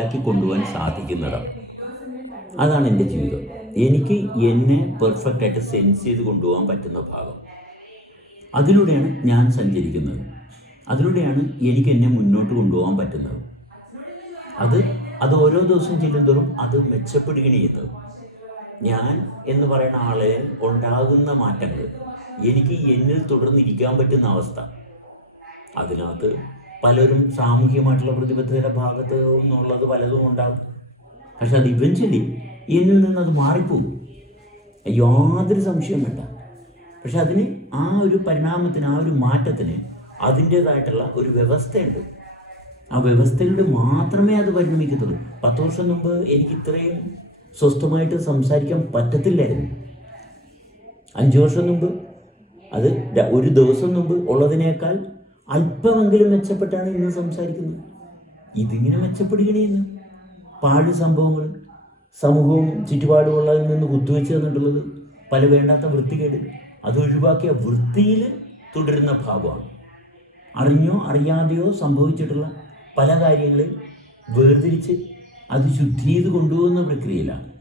ആക്കി കൊണ്ടുപോകാൻ സാധിക്കുന്നതാണ് അതാണ് എന്റെ ജീവിതം. എനിക്ക് എന്നെ പെർഫെക്റ്റ് ആയിട്ട് സെൻസ് ചെയ്ത് കൊണ്ടുപോകാൻ പറ്റുന്ന ഭാഗം. അതിലൂടെയാണ് ഞാൻ സഞ്ചരിക്കുന്നത്. അതിലൂടെയാണ് എനിക്ക് എന്നെ മുന്നോട്ട് കൊണ്ടുപോകാൻ പറ്റുന്നത്. അത് അത് ഓരോ ദിവസം ചെല്ലുന്തോറും അത് മെച്ചപ്പെടുകയാണ് ചെയ്യുന്നത്. ഞാൻ എന്ന് പറയുന്ന ആളെ ഉണ്ടാകുന്ന മാറ്റങ്ങൾ എനിക്ക് എന്നിൽ തുടർന്നിരിക്കാൻ പറ്റുന്ന അവസ്ഥ അതിനകത്ത് പലരും സാമൂഹികമായിട്ടുള്ള പ്രതിബദ്ധതയുടെ ഭാഗത്ത് നിന്നുള്ളത് പലതും ഉണ്ടാകും. പക്ഷെ അത് ഇവൻച്വലി എന്നിൽ നിന്ന് അത് മാറിപ്പോകും. യാതൊരു സംശയം വേണ്ട. പക്ഷെ അതിന് ആ ഒരു പരിണാമത്തിന് ആ ഒരു മാറ്റത്തിന് അതിന്റേതായിട്ടുള്ള ഒരു വ്യവസ്ഥയുണ്ട്. ആ വ്യവസ്ഥയിലൂടെ മാത്രമേ അത് പരിണമിക്കത്തുള്ളൂ. പത്ത് വർഷം മുമ്പ് എനിക്ക് ഇത്രയും സ്വസ്ഥമായിട്ട് സംസാരിക്കാൻ പറ്റത്തില്ലായിരുന്നു. അഞ്ച് വർഷം മുമ്പ് അത് ഒരു ദിവസം മുമ്പ് ഉള്ളതിനേക്കാൾ അല്പമെങ്കിലും മെച്ചപ്പെട്ടാണ് ഇന്ന് സംസാരിക്കുന്നത്. ഇതിങ്ങനെ മെച്ചപ്പെടുകയാണ് ഇന്ന് പാഴ് സംഭവങ്ങൾ സമൂഹവും ചുറ്റുപാടുമുള്ളതിൽ നിന്ന് കുത്തുവെച്ച് തന്നിട്ടുള്ളത് പല വേണ്ടാത്ത വൃത്തികേട്. അത് ഒഴിവാക്കിയ വൃത്തിയിൽ തുടരുന്ന ഭാഗമാണ്. അറിഞ്ഞോ അറിയാതെയോ സംഭവിച്ചിട്ടുള്ള പല കാര്യങ്ങളെ വേർതിരിച്ച് അത് ശുദ്ധി ചെയ്ത് കൊണ്ടുപോകുന്ന പ്രക്രിയയിലാണ്.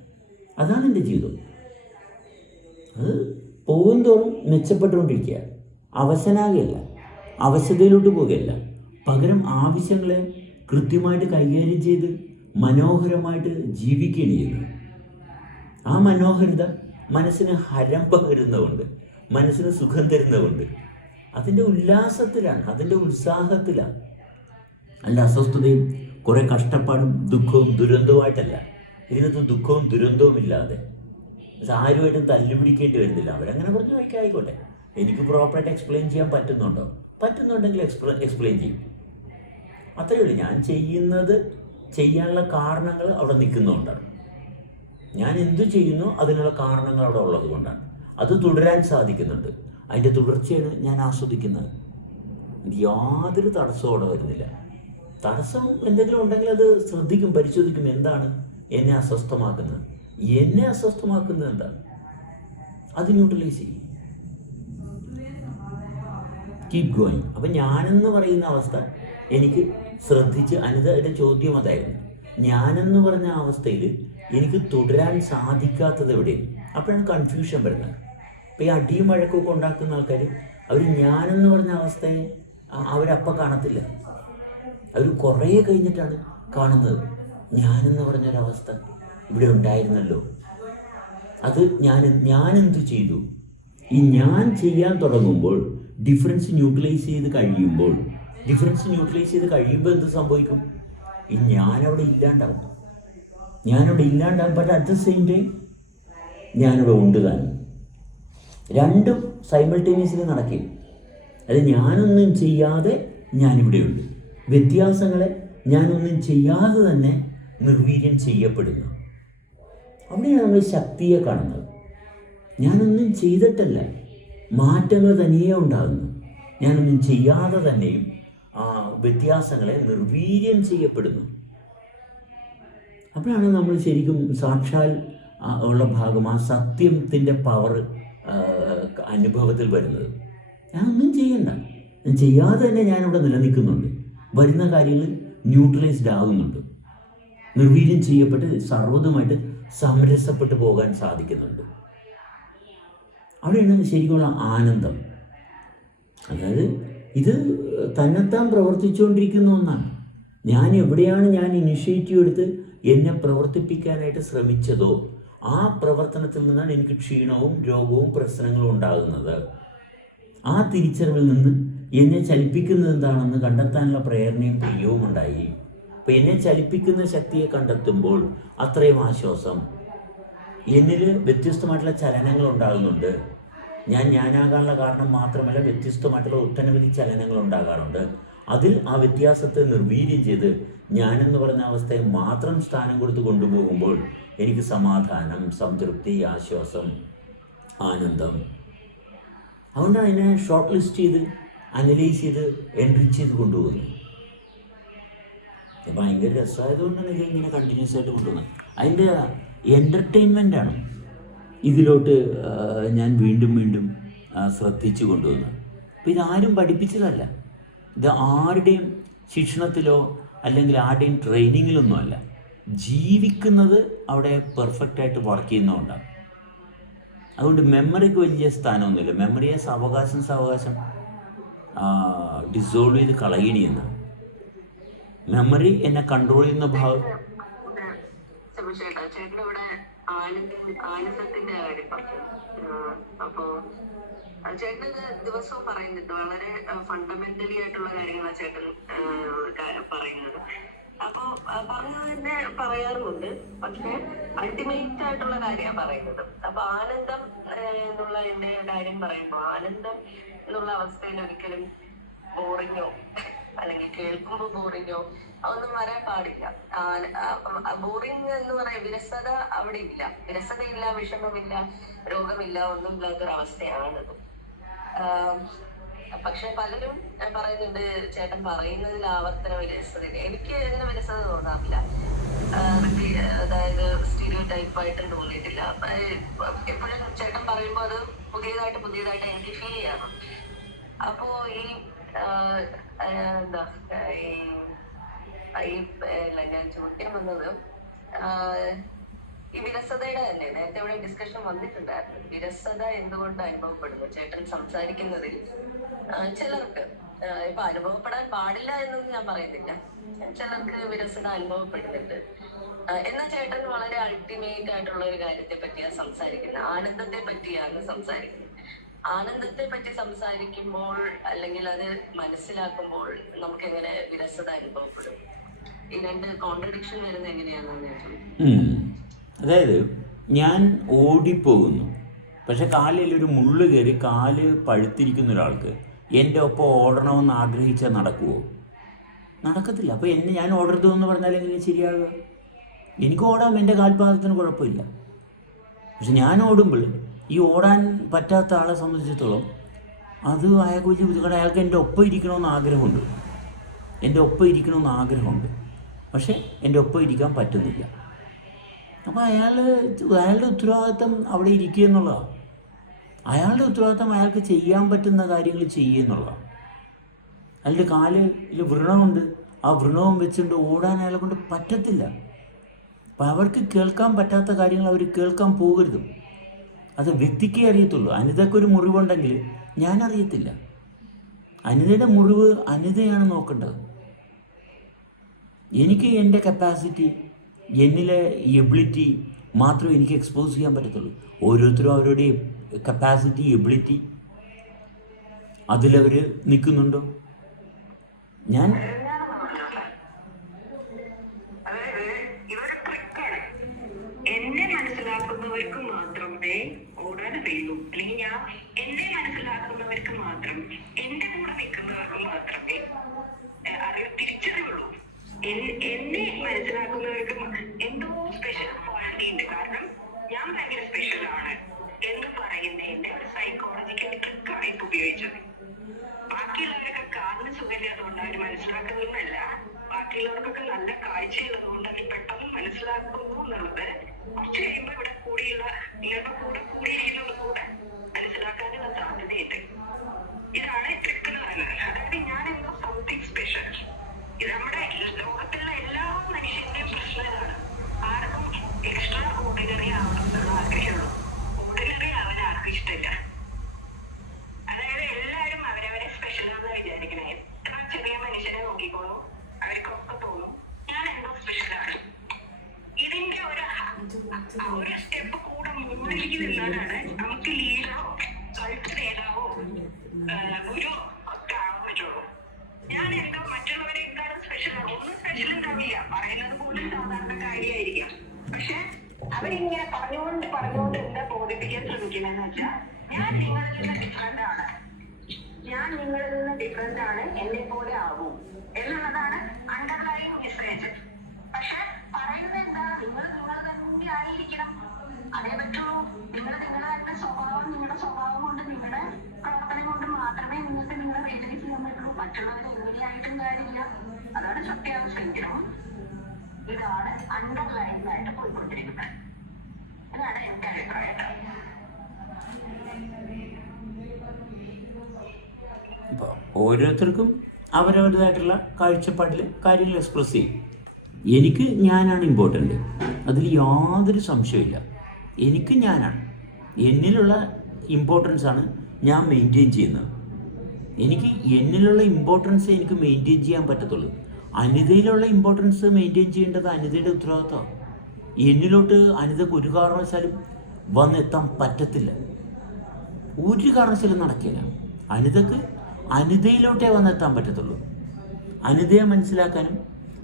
അതാണ് എന്റെ ജീവിതം. അത് പോകുന്തോറും മെച്ചപ്പെട്ടുകൊണ്ടിരിക്കുക അവശനാകുകയല്ല അവശതയിലോട്ട് പോകുകയല്ല പകരം ആവശ്യങ്ങളെ കൃത്യമായിട്ട് കൈകാര്യം ചെയ്ത് മനോഹരമായിട്ട് ജീവിക്കുകയാണ് ചെയ്യുന്നത്. ആ മനോഹരത മനസ്സിന് ഹരം പകരുന്നതുകൊണ്ട് മനസ്സിന് സുഖം തരുന്നതുകൊണ്ട് അതിന്റെ ഉല്ലാസത്തിലാണ് അതിന്റെ ഉത്സാഹത്തിലാണ്. അല്ല അസ്വസ്ഥതയും കുറേ കഷ്ടപ്പാടും ദുഃഖവും ദുരന്തവുമായിട്ടല്ല ഇതിനകത്ത് ദുഃഖവും ദുരന്തവും ഇല്ലാതെ ആരുമായിട്ടും തല്ലുപിടിക്കേണ്ടി വരുന്നില്ല. അവരങ്ങനെ പറഞ്ഞു വയ്ക്കാം ആയിക്കോട്ടെ എനിക്ക് പ്രോപ്പറായിട്ട് എക്സ്പ്ലെയിൻ ചെയ്യാൻ പറ്റുന്നുണ്ടോ? പറ്റുന്നുണ്ടെങ്കിൽ എക്സ്പ്ലെ എക്സ്പ്ലെയിൻ ചെയ്യും. അത്രയേ ഉള്ളൂ. ഞാൻ ചെയ്യുന്നത് ചെയ്യാനുള്ള കാരണങ്ങൾ അവിടെ നിൽക്കുന്നതുകൊണ്ടാണ്. ഞാൻ എന്തു ചെയ്യുന്നു അതിനുള്ള കാരണങ്ങൾ അവിടെ ഉള്ളത് കൊണ്ടാണ്. അത് തുടരാൻ സാധിക്കുന്നുണ്ട്. അതിന്റെ തുടർച്ചയാണ് ഞാൻ ആസ്വദിക്കുന്നത്. യാതൊരു തടസ്സവും അവിടെ വരുന്നില്ല. തടസ്സം എന്തെങ്കിലും ഉണ്ടെങ്കിൽ അത് ശ്രദ്ധിക്കും പരിശോധിക്കും എന്താണ് എന്നെ അസ്വസ്ഥമാക്കുന്നത്. എന്നെ അസ്വസ്ഥമാക്കുന്നത് എന്താണ്? അത് ന്യൂട്രലൈസ് ചെയ്യും. കീപ് ഗോയിങ് അപ്പം ഞാനെന്ന് പറയുന്ന അവസ്ഥ എനിക്ക് ശ്രദ്ധിച്ച് അനിതയുടെ ചോദ്യം അതായിരുന്നു. ഞാനെന്ന് പറഞ്ഞ അവസ്ഥയിൽ എനിക്ക് തുടരാൻ സാധിക്കാത്തത് എവിടെയും അപ്പോഴാണ് കൺഫ്യൂഷൻ വരുന്നത് അപ്പം ഈ അടിയും വഴക്കൊക്കെ ഉണ്ടാക്കുന്ന ആൾക്കാർ അവർ ഞാനെന്ന് പറഞ്ഞ അവസ്ഥയെ അവരപ്പം കാണത്തില്ല. അവർ കുറേ കഴിഞ്ഞിട്ടാണ് കാണുന്നത്. ഞാനെന്ന് പറഞ്ഞൊരവസ്ഥ ഇവിടെ ഉണ്ടായിരുന്നല്ലോ. അത് ഞാൻ ഞാൻ എന്തു ചെയ്തു? ഈ ഞാൻ ചെയ്യാൻ തുടങ്ങുമ്പോൾ ഡിഫറൻസ് ന്യൂട്രലൈസ് ചെയ്ത് കഴിയുമ്പോൾ ഡിഫറൻസ് ന്യൂട്രലൈസ് ചെയ്ത് കഴിയുമ്പോൾ എന്ത് സംഭവിക്കും? ഈ ഞാനവിടെ ഇല്ലാണ്ടാവും. ഞാനവിടെ ഇല്ലാണ്ടാവും but at the same time ഞാനിവിടെ ഉണ്ട് താൻ രണ്ടും സൈമൾട്ടേനിയസ്ലി നടക്കും. അത് ഞാനൊന്നും ചെയ്യാതെ ഞാനിവിടെയുണ്ട് വ്യത്യാസങ്ങളെ ഞാനൊന്നും ചെയ്യാതെ തന്നെ നിർവീര്യം ചെയ്യപ്പെടുന്നു. അവിടെയാണ് നമ്മൾ ശക്തിയെ കാണുന്നത്. ഞാനൊന്നും ചെയ്തിട്ടല്ല. മാറ്റങ്ങൾ തനിയെ ഉണ്ടാകുന്നു. ഞാനൊന്നും ചെയ്യാതെ തന്നെയും ആ വ്യത്യാസങ്ങളെ നിർവീര്യം ചെയ്യപ്പെടുന്നു. അപ്പോഴാണ് നമ്മൾ ശരിക്കും സാക്ഷാൽ ഉള്ള ഭാഗം ആ സത്യത്തിന്റെ പവർ അനുഭവത്തിൽ വരുന്നത്. ഞാൻ ഒന്നും ചെയ്യണ്ട. ഞാൻ ചെയ്യാതെ തന്നെ ഞാനിവിടെ നിലനിൽക്കുന്നുണ്ട്. വരുന്ന കാര്യങ്ങൾ ന്യൂട്രലൈസ്ഡ് ആകുന്നുണ്ട്. നിർവീര്യം ചെയ്യപ്പെട്ട് സർവതുമായിട്ട് സമരസപ്പെട്ടു പോകാൻ സാധിക്കുന്നുണ്ട്. അവിടെയാണ് ശരിക്കുള്ള ആനന്ദം. അതായത് ഇത് തന്നെത്താൻ പ്രവർത്തിച്ചുകൊണ്ടിരിക്കുന്ന ഒന്നാണ്. ഞാൻ എവിടെയാണ് ഞാൻ ഇനിഷ്യേറ്റീവ് എടുത്ത് എന്നെ പ്രവർത്തിപ്പിക്കാനായിട്ട് ശ്രമിച്ചതോ ആ പ്രവർത്തനത്തിൽ നിന്നാണ് എനിക്ക് ക്ഷീണവും രോഗവും പ്രശ്നങ്ങളും ഉണ്ടാകുന്നത്. ആ തിരിച്ചറിവിൽ നിന്ന് എന്നെ ചലിപ്പിക്കുന്നത് എന്താണെന്ന് കണ്ടെത്താനുള്ള പ്രേരണയും പ്രിയവും ഉണ്ടായി അപ്പം എന്നെ ചലിപ്പിക്കുന്ന ശക്തിയെ കണ്ടെത്തുമ്പോൾ അത്രയും ആശ്വാസം എന്നിൽ വ്യത്യസ്തമായിട്ടുള്ള ചലനങ്ങൾ ഉണ്ടാകുന്നുണ്ട് ഞാൻ ഞാനാകാനുള്ള കാരണം മാത്രമല്ല വ്യത്യസ്തമായിട്ടുള്ള ഒട്ടനവധി ചലനങ്ങൾ ഉണ്ടാകാറുണ്ട് അതിൽ ആ വ്യത്യാസത്തെ നിർവീര്യം ചെയ്ത് ഞാനെന്ന് പറഞ്ഞ അവസ്ഥയെ മാത്രം സ്ഥാനം കൊടുത്ത് കൊണ്ടുപോകുമ്പോൾ എനിക്ക് സമാധാനം സംതൃപ്തി ആശ്വാസം ആനന്ദം. അതുകൊണ്ടാണ് അതിനെ ഷോർട്ട് ലിസ്റ്റ് ചെയ്ത് അനലൈസ് ചെയ്ത് എൻട്രിച്ച് ചെയ്ത് കൊണ്ടുപോകുന്നത്. ഭയങ്കര രസമായതുകൊണ്ടാണ് ഇത് ഇങ്ങനെ കണ്ടിന്യൂസ് ആയിട്ട് കൊണ്ടുപോകുന്നത്. അതിന്റെ എന്റർടൈൻമെന്റ് ആണ്. ഇതിലോട്ട് ഞാൻ വീണ്ടും വീണ്ടും ശ്രദ്ധിച്ചു കൊണ്ടുവന്നു. അപ്പോൾ ഇതാരും പഠിപ്പിച്ചതല്ല. ഇത് ആരുടെയും ശിക്ഷണത്തിലോ അല്ലെങ്കിൽ ആരുടെയും ട്രെയിനിങ്ങിലൊന്നും അല്ല. ജീവിക്കുന്നത് അവിടെ പെർഫെക്റ്റായിട്ട് വർക്ക് ചെയ്യുന്നതുകൊണ്ടാണ്. അതുകൊണ്ട് മെമ്മറിക്ക് വലിയ സ്ഥാനമൊന്നുമില്ല. മെമ്മറിയെ സാവകാശം സാവകാശം ഡിസോൾവ് ചെയ്ത് കളയണിയെന്ന് മെമ്മറി എന്നെ കൺട്രോൾ ചെയ്യുന്ന ഭാഗം ചേട്ടാ ചേട്ടൻ ഇവിടെ ആനന്ദ ആനന്ദത്തിന്റെ ആ, അപ്പോ ചേട്ടൻ ദിവസവും പറയുന്നുണ്ട്. വളരെ ഫണ്ടമെന്റലി ആയിട്ടുള്ള കാര്യങ്ങളാണ് ചേട്ടൻ പറയുന്നത്. അപ്പൊ പറഞ്ഞത് തന്നെ പറയാറുമുണ്ട്. പക്ഷെ അൾട്ടിമേറ്റ് ആയിട്ടുള്ള കാര്യമാണ് പറയുന്നത്. അപ്പൊ ആനന്ദം എന്നുള്ള എന്റെ കാര്യം പറയുമ്പോ ആനന്ദം എന്നുള്ള അവസ്ഥയിൽ ഒരിക്കലും ബോറിങ്ങോ അല്ലെങ്കിൽ കേൾക്കുമ്പോൾ ബോറിങ്ങോ അതൊന്നും വരാൻ പാടില്ല. ബോറിങ് എന്ന് പറയാൻ വിരസത അവിടെ ഇല്ല. വിരസതയില്ല വിഷമമില്ല രോഗമില്ല ഒന്നും ഇല്ലാത്തൊരു അവസ്ഥയാണത് പക്ഷെ പലരും ഞാൻ പറയുന്നുണ്ട് ചേട്ടൻ പറയുന്നതിൽ ആവർത്തന വിരസതയില്ല. എനിക്ക് അങ്ങനെ വിരസത തോന്നാറില്ല. അതായത് സ്റ്റീരിയോ ടൈപ്പ് ആയിട്ടും തോന്നിയിട്ടില്ല. എപ്പോഴും ചേട്ടൻ പറയുമ്പോൾ അത് പുതിയതായിട്ട് പുതിയതായിട്ട് എനിക്ക് ഫീൽ ചെയ്യണം. അപ്പോ ഈ എന്താ ഈ അല്ല ഞാൻ ചോദിക്കാൻ വന്നത് ഈ വിരസതയുടെ തന്നെ നേരത്തെ ഇവിടെ ഡിസ്കഷൻ വന്നിട്ടുണ്ടായിരുന്നു വിരസത എന്തുകൊണ്ട് അനുഭവപ്പെടുന്നു ചേട്ടൻ സംസാരിക്കുന്നതിൽ ചിലർക്ക് ഇപ്പൊ അനുഭവപ്പെടാൻ പാടില്ല എന്നൊന്നും ഞാൻ പറയുന്നില്ല ചിലർക്ക് വിരസത അനുഭവപ്പെടുന്നുണ്ട് ആ, എന്നാൽ ചേട്ടൻ വളരെ അൾട്ടിമേറ്റ് ആയിട്ടുള്ള ഒരു കാര്യത്തെ പറ്റിയാണ് സംസാരിക്കുന്നത് ആനന്ദത്തെ പറ്റിയാണ് സംസാരിക്കുന്നത് ആനന്ദത്തെ പറ്റി സംസാരിക്കുമ്പോൾ അല്ലെങ്കിൽ അത് മനസ്സിലാക്കുമ്പോൾ നമുക്ക് എങ്ങനെ വിരസത അനുഭവപ്പെടും? ഈ രണ്ട് കോൺട്രഡിക്ഷൻ വരുന്നത് എങ്ങനെയാണെന്ന്. അതായത് ഞാൻ ഓടിപ്പോകുന്നു. പക്ഷെ കാലിൽ ഒരു മുള്ളു കയറി കാൽ പഴുത്തിരിക്കുന്ന ഒരാൾക്ക് എന്റെ ഒപ്പം ഓടണമെന്ന് ആഗ്രഹിച്ചാൽ നടക്കുമോ നടക്കത്തില്ല. അപ്പോൾ എന്നെ ഞാൻ ഓടരുത് എന്ന് പറഞ്ഞാൽ എങ്ങനെ ശരിയാകുക എനിക്ക് ഓടാം. എന്റെ കാൽപാദത്തിന് കുഴപ്പമില്ല. പക്ഷെ ഞാൻ ഓടുമ്പോൾ ഈ ഓടാൻ പറ്റാത്ത ആളെ സംബന്ധിച്ചിടത്തോളം അത് അയാൾക്ക് വലിയ ബുദ്ധിമുട്ട്. അയാൾക്ക് എന്റെ ഒപ്പം ഇരിക്കണമെന്ന് ആഗ്രഹമുണ്ട്. എന്റെ ഒപ്പം ഇരിക്കണമെന്ന് ആഗ്രഹമുണ്ട്. പക്ഷേ എന്റെ ഒപ്പം ഇരിക്കാൻ പറ്റുന്നില്ല. അപ്പോൾ അയാൾ അയാളുടെ ഉത്തരവാദിത്തം അവിടെ ഇരിക്കുക എന്നുള്ളതാണ്. അയാളുടെ ഉത്തരവാദിത്തം അയാൾക്ക് ചെയ്യാൻ പറ്റുന്ന കാര്യങ്ങൾ ചെയ്യുക എന്നുള്ളതാണ്. അയാളുടെ കാലിൽ വ്രണമുണ്ട്. ആ വൃണവും വെച്ചുകൊണ്ട് ഓടാൻ അയാളെ കൊണ്ട് പറ്റത്തില്ല. അപ്പം അവർക്ക് കേൾക്കാൻ പറ്റാത്ത കാര്യങ്ങൾ അവർ കേൾക്കാൻ പോകരുത്. അത് വ്യക്തിക്കേ അറിയത്തുള്ളൂ. അനിതയ്ക്ക് ഒരു മുറിവുണ്ടെങ്കിൽ ഞാൻ അറിയത്തില്ല അനിതയുടെ മുറിവ് അനിതയാണ് നോക്കേണ്ടത്. എനിക്ക് എന്റെ കപ്പാസിറ്റി എന്നിലെ എബിലിറ്റി മാത്രമേ എനിക്ക് എക്സ്പോസ് ചെയ്യാൻ പറ്റത്തുള്ളൂ. ഓരോരുത്തരും അവരുടെ കപ്പാസിറ്റി എബിലിറ്റി അതിലവർ നിൽക്കുന്നുണ്ടോ? ഞാൻ അതായത് ഇവരുടെ ട്രിക്കാണ് എന്നെ മനസ്സിലാക്കുന്നവർക്ക് മാത്രമേ ഓടാൻ അറിയൂ അല്ലെങ്കിൽ ഞാൻ എന്നെ മനസ്സിലാക്കുന്നവർക്ക് മാത്രം എന്റെ കൂടെ നിൽക്കുന്നവർക്ക് മാത്രമേ ഏഹ്, അറിവ് തിരിച്ചറിവുള്ളൂ എൻ- എന്നെ മനസ്സിലാക്കുന്നവർക്ക് മ- എന്തോ സ്പെഷ്യൽ ക്വാളിറ്റി ഉണ്ട് കാരണം ഞാൻ ഭയങ്കര സ്പെഷ്യൽ ആണ് എന്ന് പറയുന്നതിന്റെ ഒരു സൈക്കോളജിക്കൽ ട്രിക്കാണ് ഇപ്പൊ ഉപയോഗിച്ചത് ബാക്കിയുള്ളവരൊക്കെ കാലിന് സുഖമില്ലാത്തതുകൊണ്ട് അവർ ബാക്കിയുള്ളവർക്കൊക്കെ നല്ല കാഴ്ചയുള്ളത് കൊണ്ട് അവർ പെട്ടെന്ന് മനസ്സിലാക്കുന്നു എന്നുള്ളത്. കുറച്ച് കഴിയുമ്പോൾ ഇവിടെ കൂടിയുള്ള വെച്ചാൽ ഞാൻ നിങ്ങളിൽ നിന്ന് ഡിഫറെന്റ് ആണ്. ഞാൻ നിങ്ങളിൽ നിന്ന് ഡിഫറെന്റ് ആണ്. എന്നെ പോലെ ആകും എന്നുള്ളതാണ് അണ്ടർലൈൻ മെസ്സേജ് പക്ഷെ പറയുന്നത് എന്താ? നിങ്ങൾ നിങ്ങൾ തന്നെ ആയിരിക്കണം. അതേ പറ്റുള്ളൂ. നിങ്ങൾ നിങ്ങളുടെ സ്വഭാവം നിങ്ങളുടെ സ്വഭാവം കൊണ്ട് നിങ്ങളുടെ പ്രവർത്തനം കൊണ്ട് മാത്രമേ നിങ്ങൾക്ക് നിങ്ങളെ വേദന ചെയ്യാൻ പറ്റുള്ളൂ. മറ്റുള്ളവരെ എങ്ങനെയായിട്ടും കാര്യമില്ല. അതാണ് സത്യാവസ്ഥയെങ്കിലും ഇതാണ് അണ്ടർലൈൻ ആയിട്ട് പോയിക്കൊണ്ടിരിക്കുന്നത്. ഓരോരുത്തർക്കും അവരവരുടേതായിട്ടുള്ള കാഴ്ചപ്പാടിൽ കാര്യങ്ങൾ എക്സ്പ്രസ് ചെയ്യും. എനിക്ക് ഞാനാണ് ഇമ്പോർട്ടന്റ് അതിൽ യാതൊരു സംശയമില്ല എനിക്ക് ഞാനാണ്. എന്നിലുള്ള ഇമ്പോർട്ടൻസ് ആണ് ഞാൻ മെയിന്റെയിൻ ചെയ്യുന്നത്. എനിക്ക് എന്നിലുള്ള ഇമ്പോർട്ടൻസ് എനിക്ക് മെയിന്റെയിൻ ചെയ്യാൻ പറ്റത്തുള്ളൂ. അനിതയിലുള്ള ഇമ്പോർട്ടൻസ് മെയിന്റെയിൻ ചെയ്യേണ്ടത് അനിതയുടെ ഉത്തരവാദിത്തമാണ് എന്നിലോട്ട് അനിതക്ക് ഒരു കാരണവശാലും വന്നെത്താൻ പറ്റത്തില്ല. ഒരു കാരണവശാലും നടക്കില്ല. അനിതക്ക് അനിതയിലോട്ടേ വന്നെത്താൻ പറ്റത്തുള്ളൂ. അനിതയെ മനസ്സിലാക്കാനും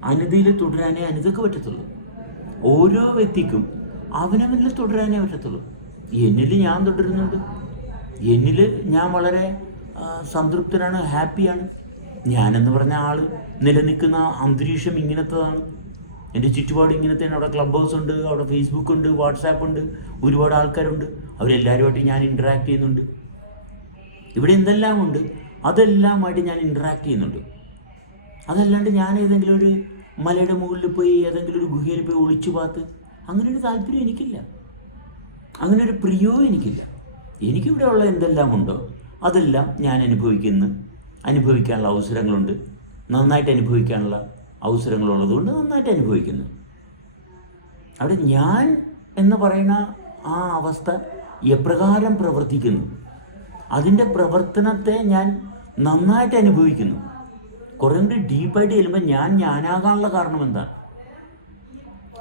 അനിതയിൽ തുടരാനേ അനിതക്ക് പറ്റത്തുള്ളൂ. ഓരോ വ്യക്തിക്കും അവനവനിൽ തുടരാനേ പറ്റത്തുള്ളൂ. എന്നിൽ ഞാൻ തുടരുന്നുണ്ട്. എന്നിൽ ഞാൻ വളരെ സംതൃപ്തനാണ് ഹാപ്പിയാണ്. ഞാനെന്ന് പറഞ്ഞ ആൾ നിലനിൽക്കുന്ന അന്തരീക്ഷം ഇങ്ങനത്തതാണ്. എന്റെ ചുറ്റുപാട് ഇങ്ങനത്തെയാണ് അവിടെ ക്ലബ് ഹൗസ് ഉണ്ട് അവിടെ ഫേസ്ബുക്ക് ഉണ്ട് വാട്സാപ്പ് ഉണ്ട് ഒരുപാട് ആൾക്കാരുണ്ട്. അവരെല്ലാവരുമായിട്ട് ഞാൻ ഇന്ററാക്ട് ചെയ്യുന്നുണ്ട്. ഇവിടെ എന്തെല്ലാം ഉണ്ട്? അതെല്ലാമായിട്ട് ഞാൻ ഇൻട്രാക്ട് ചെയ്യുന്നുണ്ട്. അതല്ലാണ്ട് ഞാൻ ഏതെങ്കിലും ഒരു മലയുടെ മുകളിൽ പോയി ഏതെങ്കിലും ഒരു ഗുഹയിൽ പോയി ഒളിച്ചു പാത്ത് അങ്ങനെ ഒരു താല്പര്യം എനിക്കില്ല. അങ്ങനെ ഒരു പ്രിയവും എനിക്കില്ല. എനിക്കിവിടെ ഉള്ള എന്തെല്ലാം ഉണ്ടോ അതെല്ലാം ഞാൻ അനുഭവിക്കുന്നു. അനുഭവിക്കാനുള്ള അവസരങ്ങളുണ്ട്. നന്നായിട്ട് അനുഭവിക്കാനുള്ള അവസരങ്ങളുള്ളതുകൊണ്ട് നന്നായിട്ട് അനുഭവിക്കുന്നു. അവിടെ ഞാൻ എന്ന് പറയുന്ന ആ അവസ്ഥ എപ്രകാരം പ്രവർത്തിക്കുന്നു? അതിന്റെ പ്രവർത്തനത്തെ ഞാൻ നന്നായിട്ട് അനുഭവിക്കുന്നു. കുറേ കൂടി ഡീപ്പായിട്ട് ചെല്ലുമ്പോൾ ഞാൻ ഞാനാകാനുള്ള കാരണം എന്താണ്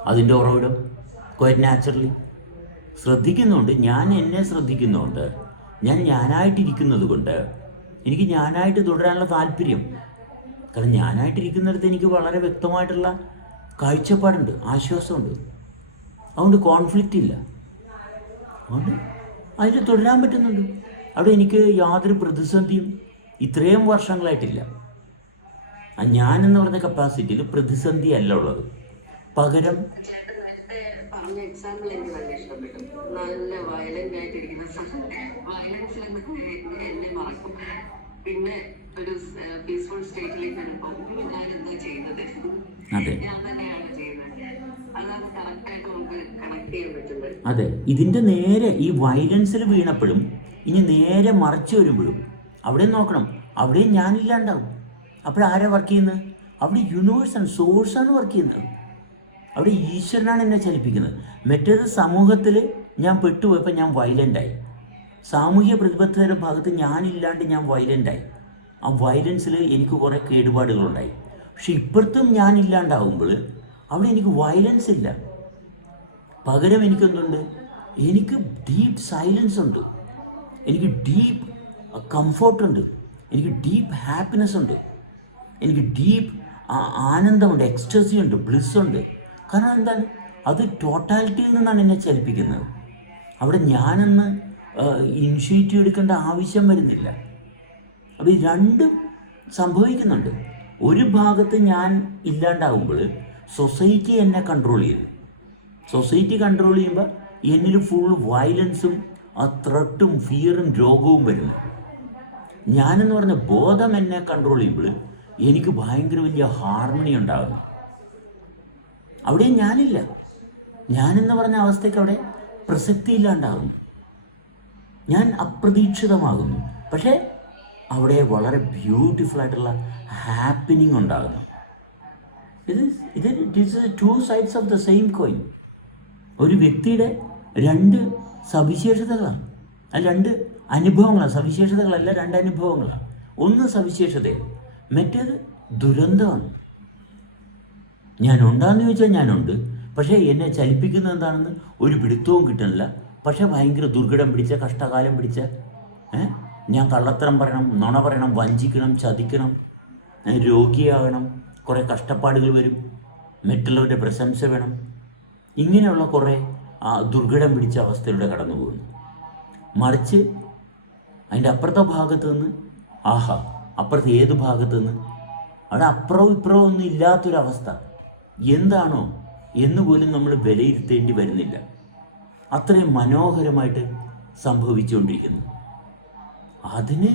അതിന്റെ ഉറവിടം ക്വയറ്റ് നാച്ചുറലി ശ്രദ്ധിക്കുന്നുണ്ട് ഞാൻ എന്നെ ശ്രദ്ധിക്കുന്നുണ്ട്. ഞാൻ ഞാനായിട്ടിരിക്കുന്നത് കൊണ്ട് എനിക്ക് ഞാനായിട്ട് തുടരാനുള്ള താല്പര്യം. കാരണം ഞാനായിട്ടിരിക്കുന്നിടത്ത് എനിക്ക് വളരെ വ്യക്തമായിട്ടുള്ള കാഴ്ചപ്പാടുണ്ട് ആശ്വാസമുണ്ട്. അതുകൊണ്ട് കോൺഫ്ലിക്റ്റ് ഇല്ല. അതുകൊണ്ട് അതിൽ തുടരാൻ പറ്റുന്നുണ്ട്. അവിടെ എനിക്ക് യാതൊരു പ്രതിസന്ധിയും ഇത്രയും വർഷങ്ങളായിട്ടില്ല. ഞാൻ എന്ന് പറഞ്ഞ കപ്പാസിറ്റിയിൽ പ്രതിസന്ധി അല്ല ഉള്ളത്. പകരം പറഞ്ഞ എക്സാമ്പിൾ എനിക്ക് നല്ല ഇഷ്ടപ്പെട്ടു. നല്ല വയലന്റ് ആയിട്ടിരിക്കുന്ന വയലൻസിൽ എന്നെ മറക്കും. പിന്നെ ഒരു പീസ്ഫുൾ സ്റ്റേറ്റിലേക്ക് വരുമ്പോൾ ഞാൻ എന്താ ചെയ്യുന്നത് അതെ. ഞാൻ തന്നെയാണ് ചെയ്യുന്നത് അതാണ് കറക്റ്റായിട്ട് നമുക്ക് കണക്ട് ചെയ്യാൻ പറ്റുന്നത്. അതെ. ഇതിന്റെ നേരെ ഈ വയലൻസിൽ വീണപ്പോഴും ഇനി നേരെ മറിച്ചു വരുമ്പോഴും അവിടെ നോക്കണം. അവിടെയും ഞാനില്ലാണ്ടാവും. അപ്പോഴാരാ വർക്ക് ചെയ്യുന്നത് അവിടെ യൂണിവേഴ്സാണ് സോഴ്സാണ് വർക്ക് ചെയ്യുന്നത്. അവിടെ ഈശ്വരനാണ് എന്നെ ചലിപ്പിക്കുന്നത്. മറ്റേത് സമൂഹത്തിൽ ഞാൻ പെട്ടുപോയപ്പോൾ ഞാൻ വയലന്റായി സാമൂഹ്യ പ്രതിബദ്ധതയുടെ ഭാഗത്ത് ഞാനില്ലാണ്ട് ഞാൻ വയലന്റായി ആ വയലൻസിൽ എനിക്ക് കുറേ കേടുപാടുകളുണ്ടായി. പക്ഷെ ഇപ്പോഴത്തും ഞാനില്ലാണ്ടാവുമ്പോൾ അവിടെ എനിക്ക് വയലൻസ് ഇല്ല. പകരം എനിക്കെന്തുണ്ട്? എനിക്ക് ഡീപ്പ് സൈലൻസ് ഉണ്ട്. എനിക്ക് ഡീപ്പ് കംഫോർട്ടുണ്ട് എനിക്ക് ഡീപ്പ് ഹാപ്പിനെസ് ഉണ്ട്. എനിക്ക് ഡീപ്പ് ആനന്ദമുണ്ട് എക്സ്റ്റസി ഉണ്ട് ബ്ലിസ് ഉണ്ട്. കാരണം എന്താണ്? അത് ടോട്ടാലിറ്റിയിൽ നിന്നാണ് എന്നെ ചലിപ്പിക്കുന്നത്. അവിടെ ഞാനെന്ന് ഇനിഷ്യേറ്റീവ് എടുക്കേണ്ട ആവശ്യം വരുന്നില്ല. അപ്പോൾ ഈ രണ്ടും സംഭവിക്കുന്നുണ്ട്. ഒരു ഭാഗത്ത് ഞാൻ ഇല്ലാണ്ടാകുമ്പോൾ സൊസൈറ്റി എന്നെ കൺട്രോൾ ചെയ്യും. സൊസൈറ്റി കൺട്രോൾ ചെയ്യുമ്പോൾ എന്നിൽ ഫുൾ വയലൻസും ആ ത്രട്ടും ഫിയറും രോഗവും വരുന്നു. ഞാനെന്ന് പറഞ്ഞ ബോധം എന്നെ കൺട്രോൾ ചെയ്യുമ്പോൾ എനിക്ക് ഭയങ്കര വലിയ ഹാർമണി ഉണ്ടാകുന്നു. അവിടെ ഞാനില്ല. ഞാനെന്ന് പറഞ്ഞ അവസ്ഥയ്ക്ക് അവിടെ പ്രസക്തി ഇല്ലാണ്ടാകുന്നു ഞാൻ അപ്രതീക്ഷിതമാകുന്നു. പക്ഷേ അവിടെ വളരെ ബ്യൂട്ടിഫുൾ ആയിട്ടുള്ള ഹാപ്പനിങ് ഉണ്ടാകുന്നു. ഇത് ഇത് it two sides of the same coin ഒരു വ്യക്തിയുടെ രണ്ട് സവിശേഷതകളാണ്. ആ രണ്ട് അനുഭവങ്ങളാണ് സവിശേഷതകളല്ല രണ്ട് അനുഭവങ്ങളാണ് ഒന്ന് സവിശേഷതയാണ് മറ്റേത് ദുരന്തമാണ്. ഞാൻ ഉണ്ടാന്ന് ചോദിച്ചാൽ ഞാനുണ്ട്. പക്ഷേ എന്നെ ചലിപ്പിക്കുന്നത് എന്താണെന്ന് ഒരു പിടുത്തവും കിട്ടുന്നില്ല. പക്ഷേ ഭയങ്കര ദുർഘടം പിടിച്ച കഷ്ടകാലം പിടിച്ച ഞാൻ കള്ളത്തരം പറയണം നുണ പറയണം വഞ്ചിക്കണം ചതിക്കണം രോഗിയാകണം കുറേ കഷ്ടപ്പാടുകൾ വരും മറ്റുള്ളവരുടെ പ്രശംസ വേണം. ഇങ്ങനെയുള്ള കുറേ ദുർഘടം പിടിച്ച അവസ്ഥയിലൂടെ കടന്നു പോകുന്നു മറിച്ച് അതിന്റെ അപ്പുറത്തെ ഭാഗത്ത് നിന്ന് ആഹാ അപ്പുറത്ത് ഏത് ഭാഗത്ത് നിന്ന്? അവിടെ അപ്പുറവും ഇപ്പുറവും ഒന്നും ഇല്ലാത്തൊരവസ്ഥ. എന്താണോ എന്ന് പോലും നമ്മൾ വിലയിരുത്തേണ്ടി വരുന്നില്ല. അത്രയും മനോഹരമായിട്ട് സംഭവിച്ചുകൊണ്ടിരിക്കുന്നു. അതിന്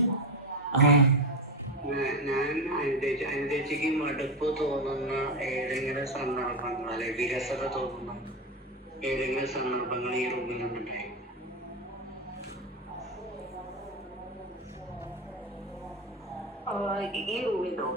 ഞാൻ മടുപ്പ് തോന്നുന്ന ഏതെങ്കിലും സന്ദർഭങ്ങൾ അല്ലെ വിരസത തോന്നുന്ന ഏതെങ്കിലും സന്ദർഭങ്ങൾ ഈ റൂമിൽ ഉണ്ടായി ഈ റൂമിലോ